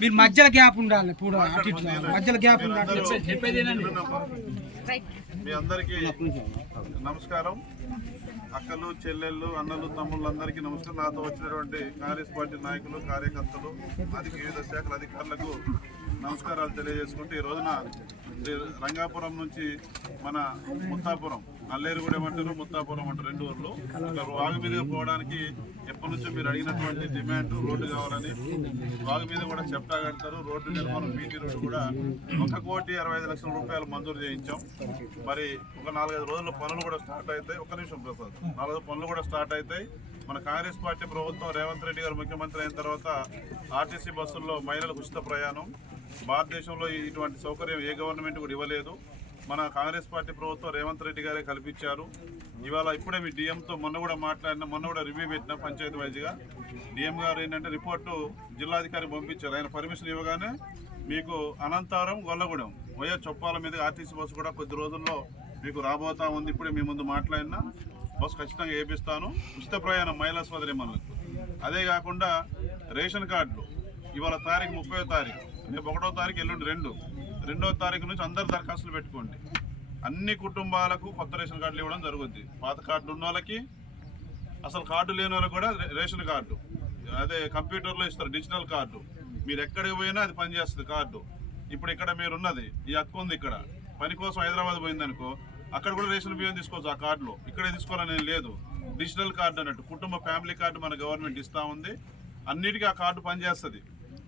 మీరు మధ్యలో గ్యాప్ ఉండాలి, మధ్యలో గ్యాప్ ఉండాలి. మీ అందరికీ నమస్కారం. అక్కలు, చెల్లెళ్ళు, అన్నలు, తమ్ముళ్ళు అందరికీ నమస్కారం. నాతో వచ్చినటువంటి కాంగ్రెస్ పార్టీ నాయకులు, కార్యకర్తలు, వివిధ శాఖల అధికారులకు నమస్కారాలు తెలియజేసుకుంటూ ఈ రోజున రంగాపురం నుంచి మన ముత్తాపురం, నల్లేరుగూడెం అంటారు, ముత్తాపురం అంటారు, రెండు ఊర్లు వాగు మీద పోవడానికి ఎప్పటి నుంచో మీరు అడిగినటువంటి డిమాండ్ రోడ్డు కావాలని. వాగు మీద కూడా చెప్తా కడతారు, రోడ్డు నిర్మాణం బీటీ రోడ్డు కూడా 1,65,00,000 రూపాయలు మంజూరు చేయించాం. మరి ఒక 4-5 రోజుల్లో పనులు కూడా స్టార్ట్ అవుతాయి. ఒక్క నిమిషం ప్రసాద్, 4 పనులు కూడా స్టార్ట్ అవుతాయి. మన కాంగ్రెస్ పార్టీ ప్రభుత్వం రేవంత్ రెడ్డి గారు ముఖ్యమంత్రి అయిన తర్వాత ఆర్టీసీ బస్సుల్లో మహిళలకు ఉచిత ప్రయాణం, భారతదేశంలో ఇటువంటి సౌకర్యం ఏ గవర్నమెంట్ కూడా ఇవ్వలేదు. మన కాంగ్రెస్ పార్టీ ప్రభుత్వం రేవంత్ రెడ్డి గారే కల్పించారు. ఇవాళ ఇప్పుడే మీ డిఎంతో మొన్న కూడా రివ్యూ పెట్టిన పంచాయతీ వైజ్గా డిఎం గారు ఏంటంటే రిపోర్టు జిల్లాధికారికి పంపించారు. ఆయన పర్మిషన్ ఇవ్వగానే మీకు అనంతరం గొల్లగూడెం వైఎస్ చొప్పాల మీద ఆర్టీసీ బస్సు కూడా కొద్ది రోజుల్లో మీకు రాబోతా ఉంది. ఇప్పుడే మీ ముందు మాట్లాడినా బస్సు ఖచ్చితంగా వేపిస్తాను. ఉచిత ప్రయాణం మహిళా సోదరీమణులకు. అదే కాకుండా రేషన్ కార్డులు ఇవాళ తారీఖు 30వ తారీఖు, రేపు 1వ తారీఖు, ఎల్లుండి 2వ తారీఖు నుంచి అందరు దరఖాస్తులు పెట్టుకోండి. అన్ని కుటుంబాలకు కొత్త రేషన్ కార్డులు ఇవ్వడం జరుగుద్ది. పాత కార్డులు ఉన్న వాళ్ళకి, అసలు కార్డు లేని వాళ్ళకి కూడా రేషన్ కార్డు, అదే కంప్యూటర్లో ఇస్తారు డిజిటల్ కార్డు. మీరు ఎక్కడికి పోయినా అది పనిచేస్తుంది కార్డు. ఇప్పుడు ఇక్కడ మీరున్నది ఈ హక్కు ఉంది. ఇక్కడ పని కోసం హైదరాబాద్ పోయిందనుకో, అక్కడ కూడా రేషన్ బియ్యం తీసుకోవచ్చు ఆ కార్డులో. ఇక్కడే తీసుకోవాలని లేదు. డిజిటల్ కార్డు అన్నట్టు కుటుంబ ఫ్యామిలీ కార్డు మన గవర్నమెంట్ ఇస్తూ ఉంది. అన్నిటికీ ఆ కార్డు పనిచేస్తుంది.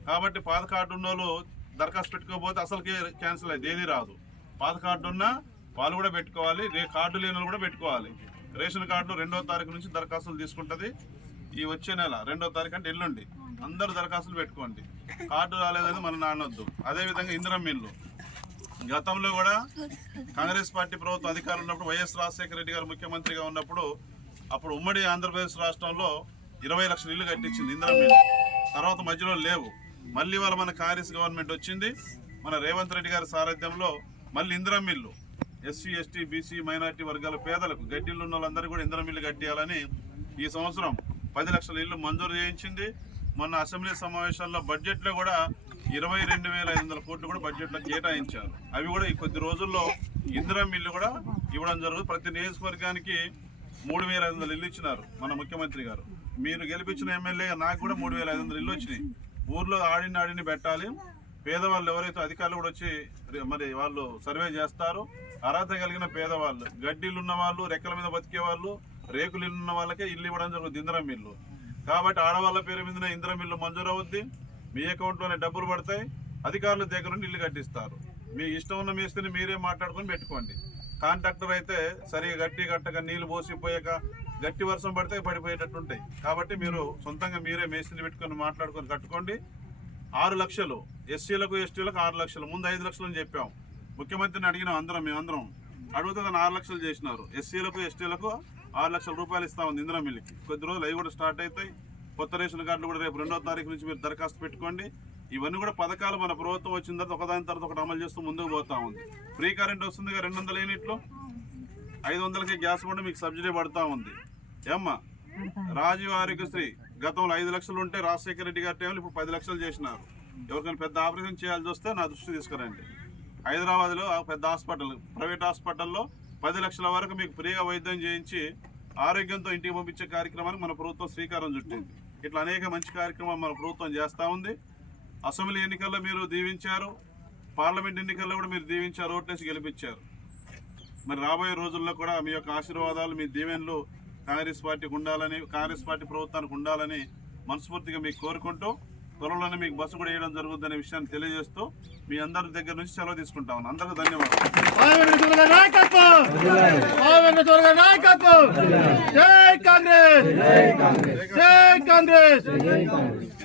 కాబట్టి పాత కార్డు ఉన్న వాళ్ళు దరఖాస్తు పెట్టుకోకపోతే అసలుకే క్యాన్సిల్ అయ్యి ఏది రాదు. పాత కార్డు ఉన్నా వాళ్ళు కూడా పెట్టుకోవాలి, కార్డు లేని వాళ్ళు కూడా పెట్టుకోవాలి. రేషన్ కార్డు 2వ తారీఖు నుంచి దరఖాస్తులు తీసుకుంటుంది. ఈ వచ్చే నెల 2వ తారీఖు అంటే ఎల్లుండి అందరూ దరఖాస్తులు పెట్టుకోండి. కార్డు రాలేదని మనం నానొద్దు. అదేవిధంగా ఇందిరమ్మ ఇల్లు గతంలో కూడా కాంగ్రెస్ పార్టీ ప్రభుత్వం అధికారులు ఉన్నప్పుడు వైఎస్ రాజశేఖర రెడ్డి గారు ముఖ్యమంత్రిగా ఉన్నప్పుడు అప్పుడు ఉమ్మడి ఆంధ్రప్రదేశ్ రాష్ట్రంలో 20 లక్షల ఇల్లు కట్టించింది ఇందిరమ్మ ఇల్లు. తర్వాత మధ్యలో లేవు. మళ్ళీ వాళ్ళ మన కాంగ్రెస్ గవర్నమెంట్ వచ్చింది. మన రేవంత్ రెడ్డి గారి సారథ్యంలో మళ్ళీ ఇందిరమ్మ ఇల్లు ఎస్సీ, ఎస్టీ, బీసీ, మైనార్టీ వర్గాల పేదలకు గడ్డిళ్ళు ఉన్న వాళ్ళందరూ కూడా ఇందిరమ్మ ఇల్లు కట్టియాలని ఈ సంవత్సరం 10 లక్షల ఇల్లు మంజూరు చేయించింది. మొన్న అసెంబ్లీ సమావేశాల్లో బడ్జెట్లో కూడా 22,500 కోట్లు కూడా బడ్జెట్లో కేటాయించారు. అవి కూడా ఈ కొద్ది రోజుల్లో ఇందిరమ్మ ఇల్లు కూడా ఇవ్వడం జరుగుతుంది. ప్రతి నియోజకవర్గానికి 3,500 ఇల్లు ఇచ్చినారు మన ముఖ్యమంత్రి గారు. మీరు గెలిపించిన ఎమ్మెల్యేగా నాకు కూడా 3,500 ఇల్లు వచ్చినాయి. ఊర్లో ఆడిని పెట్టాలి. పేదవాళ్ళు ఎవరైతే అధికారులు కూడా వచ్చి మరి వాళ్ళు సర్వే చేస్తారు. అర్హత కలిగిన పేదవాళ్ళు, గడ్డీలు ఉన్న వాళ్ళు, రెక్కల మీద బతికే వాళ్ళు, రేకులు ఉన్న వాళ్ళకే ఇల్లు ఇవ్వడం జరుగుతుంది ఇందిరమ్మ ఇల్లు. కాబట్టి ఆడవాళ్ళ పేరు మీద ఇందిరమ్మ ఇల్లు మంజూరు అవుద్ది. మీ అకౌంట్లోనే డబ్బులు పడతాయి. అధికారుల దగ్గర నుండి ఇల్లు కట్టిస్తారు. మీ ఇష్టం ఉన్న మేస్త్రిని మీరే మాట్లాడుకొని పెట్టుకోండి. కాంట్రాక్టర్ అయితే సరిగా గట్టి కట్టక నీళ్లు పోసిపోయాక గట్టి వర్షం పడితే పడిపోయేటట్టు ఉంటాయి. కాబట్టి మీరు సొంతంగా మీరే మేస్త్రిని పెట్టుకొని మాట్లాడుకొని కట్టుకోండి. 6 లక్షలు ఎస్సీలకు, ఎస్టీలకు 6 లక్షలు. ముందు 5 లక్షలు అని చెప్పాం. ముఖ్యమంత్రిని అడిగినాం మేమందరం అడిగితే 4 లక్షలు చేసినారు. ఎస్సీలకు, ఎస్టీలకు 6 లక్షల రూపాయలు ఇస్తా ఉంది ఇందిరమ్మ ఇల్లుకి. కొద్ది రోజులు అవి కూడా స్టార్ట్ అవుతాయి. కొత్త రేషన్ కార్డులు కూడా రేపు 2వ తారీఖు నుంచి మీరు దరఖాస్తు పెట్టుకోండి. ఇవన్నీ కూడా పథకాలు మన ప్రభుత్వం వచ్చిన తర్వాత ఒకదాని తర్వాత ఒకటి అమలు చేస్తూ ముందుకు పోతా ఉంది. ఫ్రీ కరెంట్ వస్తుంది 200 యూనిట్లు, 500కే గ్యాస్ కూడా మీకు సబ్సిడీ పడుతూ ఉంది. ఏమ్మా రాజీవ్ ఆరోగ్యశ్రీ గతంలో 5 లక్షలు ఉంటే రాజశేఖర రెడ్డి గారి టైంలో ఇప్పుడు 10 లక్షలు చేసినారు. ఎవరికైనా పెద్ద ఆపరేషన్ చేయాల్సి వస్తే నా దృష్టి తీసుకురండి. హైదరాబాద్లో పెద్ద హాస్పిటల్, ప్రైవేట్ హాస్పిటల్లో 10 లక్షల వరకు మీకు ఫ్రీగా వైద్యం చేయించి ఆరోగ్యంతో ఇంటికి పంపించే కార్యక్రమానికి మన ప్రభుత్వం శ్రీకారం చుట్టింది. ఇట్లా అనేక మంచి కార్యక్రమాలు మన ప్రభుత్వం చేస్తూ ఉంది. అసెంబ్లీ ఎన్నికల్లో మీరు దీవించారు, పార్లమెంట్ ఎన్నికల్లో కూడా మీరు దీవించారు, ఓట్లేసి గెలిపించారు. మరి రాబోయే రోజుల్లో కూడా మీ యొక్క ఆశీర్వాదాలు, మీ దీవెనలు కాంగ్రెస్ పార్టీకి ఉండాలని, కాంగ్రెస్ పార్టీ ప్రభుత్వానికి ఉండాలని మనస్ఫూర్తిగా మీకు కోరుకుంటూ త్వరలోనే మీకు బస్సు కూడా వేయడం జరుగుతుందనే విషయాన్ని తెలియజేస్తూ మీ అందరి దగ్గర నుంచి సెలవు తీసుకుంటా ఉన్నాను. అందరికీ ధన్యవాదాలు. జై కాంగ్రెస్.